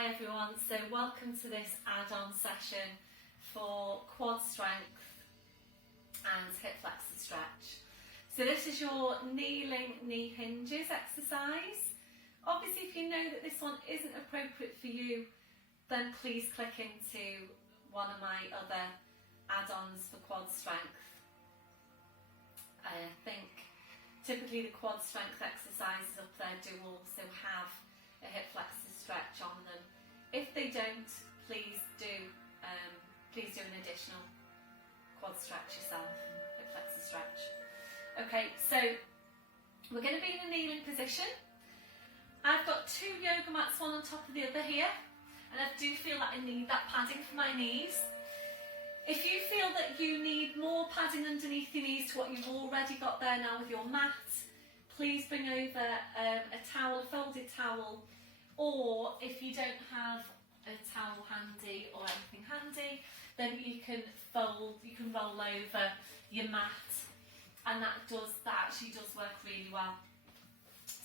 Hi everyone, so welcome to this add-on session for quad strength and hip flexor stretch. So this is your kneeling knee hinges exercise. Obviously if you know that this one isn't appropriate for you, then please click into one of my other add-ons for quad strength. I think typically the quad strength exercises up there do also have a hip flexor stretch on them. If they don't, please do an additional quad stretch yourself, hip flexor stretch. Okay, so we're going to be in a kneeling position. I've got two yoga mats, one on top of the other here, and I do feel that I need that padding for my knees. If you feel that you need more padding underneath your knees to what you've already got there now with your mat, please bring over a towel, a folded towel, or if you don't have a towel handy or anything handy, then you can roll over your mat, and that actually does work really well.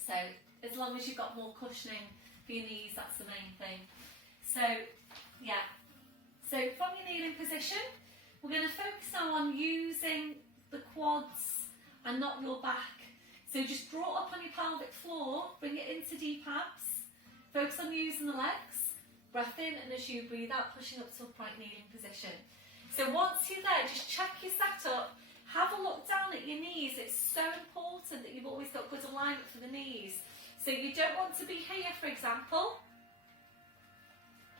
So as long as you've got more cushioning for your knees, that's the main thing. So yeah, so from your kneeling position, we're going to focus now on using the quads and not your back. So just draw up on your pelvic floor, bring it into deep abs, focus on using the legs, breath in, and as you breathe out, pushing up to upright kneeling position. So once you're there, just check your setup, have a look down at your knees. It's so important that you've always got good alignment for the knees. So you don't want to be here, for example,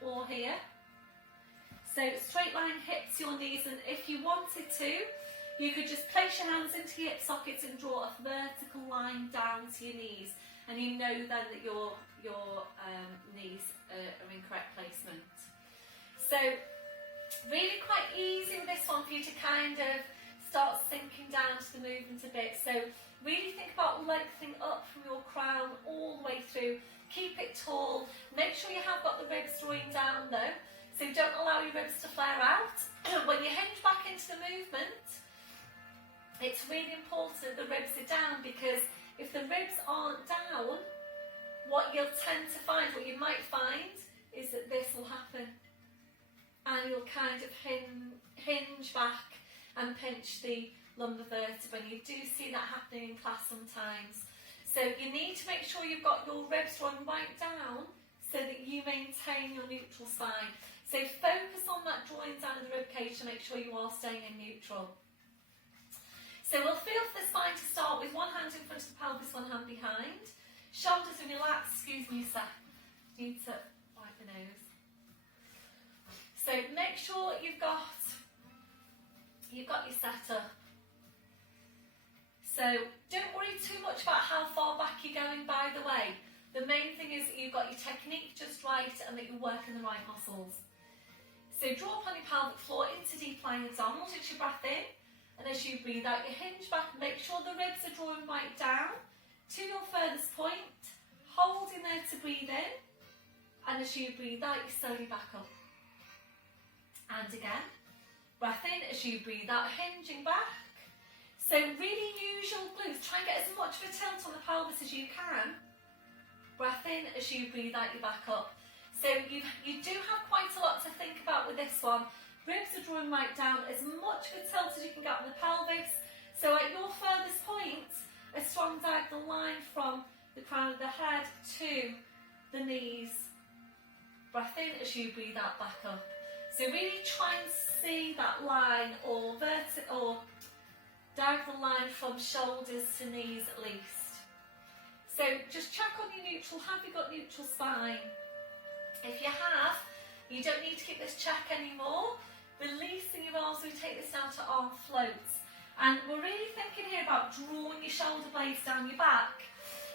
or here. So straight line hips, your knees, and if you wanted to, you could just place your hands into your hip sockets and draw a vertical line down to your knees, and you know then that your knees are in correct placement. So really quite easy with this one for you to kind of start sinking down to the movement a bit. So really think about lengthening up from your crown all the way through. Keep it tall. Make sure you have got the ribs drawing down though. So don't allow your ribs to flare out. When you hinge back into the movement, it's really important the ribs are down, because if the ribs aren't down, what you'll tend to find, what you might find, is that this will happen. And you'll kind of hinge back and pinch the lumbar vertebra. And you do see that happening in class sometimes. So you need to make sure you've got your ribs drawn right down so that you maintain your neutral spine. So focus on that drawing down of the rib cage to make sure you are staying in neutral. So we'll feel for the spine to start with one hand in front of the pelvis, one hand behind. Shoulders are relaxed, excuse me a sec. Need to wipe the nose. So make sure you've got your setup. So don't worry too much about how far back you're going, by the way. The main thing is that you've got your technique just right and that you're working the right muscles. So draw up on your pelvic floor into deep lying abdominals as you breath in, and as you breathe out, you hinge back. Make sure the ribs are drawing right down to your furthest point, holding there to breathe in, and as you breathe out, you slowly back up. And again, breath in as you breathe out, hinging back. So really use your glutes. Try and get as much of a tilt on the pelvis as you can. Breath in as you breathe out, you back up. So you do have quite a lot to think about with this one. Ribs are drawing right down, as much of a tilt as you can get on the pelvis. So at your furthest point, a strong diagonal line from the crown of the head to the knees. Breath in as you breathe out, back up. So really try and see that line, or diagonal line from shoulders to knees at least. So just check on your neutral. Have you got neutral spine? If you have, you don't need to keep this check anymore. Releasing your arms, we take this down to arm floats. And we're really thinking here about drawing your shoulder blades down your back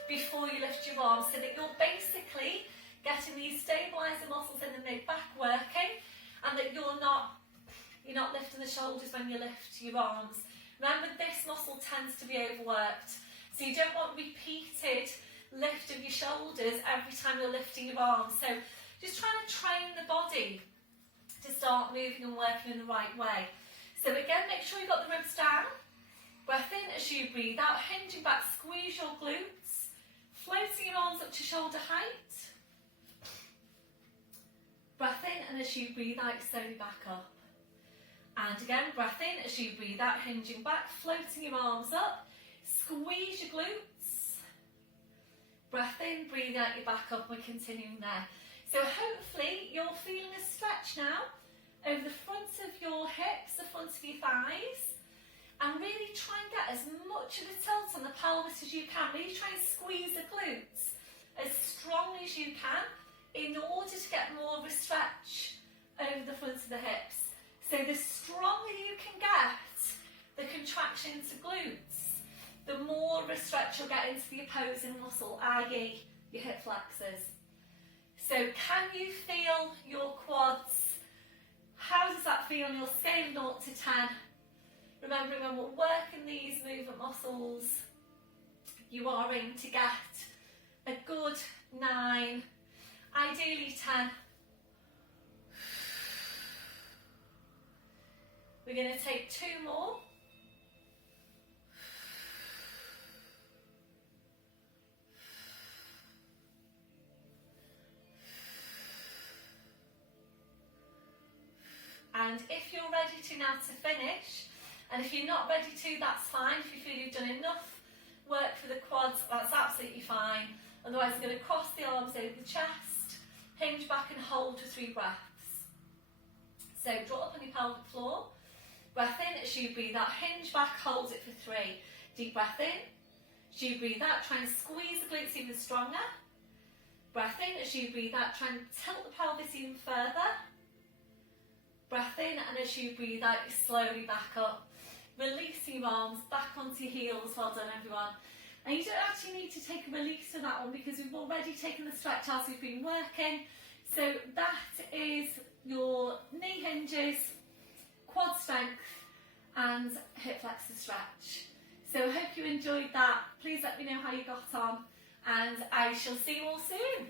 before you lift your arms, so that you're basically getting these stabilising muscles in the mid-back working, and that you're not lifting the shoulders when you lift your arms. Remember, this muscle tends to be overworked, so you don't want repeated lift of your shoulders every time you're lifting your arms. So just trying to train the body to start moving and working in the right way. So again, make sure you've got the ribs down. Breath in as you breathe out, hinging back, squeeze your glutes, floating your arms up to shoulder height. and as you breathe out, slowly back up. And again, breath in as you breathe out, hinging back, floating your arms up. Squeeze your glutes. Breath in, breathe out your back up. We're continuing there. So hopefully you're feeling a stretch now over the front of your hips, the front of your thighs. And really try and get as much of a tilt on the pelvis as you can. Really try and squeeze the glutes as strongly as you can in order to get more of a stretch over the front of the hips. So the stronger you can get the contraction to glutes, the more of a stretch you'll get into the opposing muscle, i.e. your hip flexors. So can you feel your quads? How does that feel on your scale of 0 to 10? Remembering when we're working these movement muscles, you are aiming to get a good 9, ideally 10. We're going to take 2 more. And if you're ready to now to finish, and if you're not ready to, that's fine. If you feel you've done enough work for the quads, that's absolutely fine. Otherwise, I'm going to cross the arms over the chest, hinge back and hold for 3 breaths. So draw up on your pelvic floor. Breath in as you breathe out, hinge back, hold it for 3. Deep breath in. As you breathe out, try and squeeze the glutes even stronger. Breath in as you breathe out, try and tilt the pelvis even further. Breath in, and as you breathe out, you slowly back up. Releasing your arms back onto your heels. Well done, everyone. And you don't actually need to take a release for that one because we've already taken the stretch as we've been working. So that is your knee hinges, quad strength and hip flexor stretch. So I hope you enjoyed that. Please let me know how you got on, and I shall see you all soon.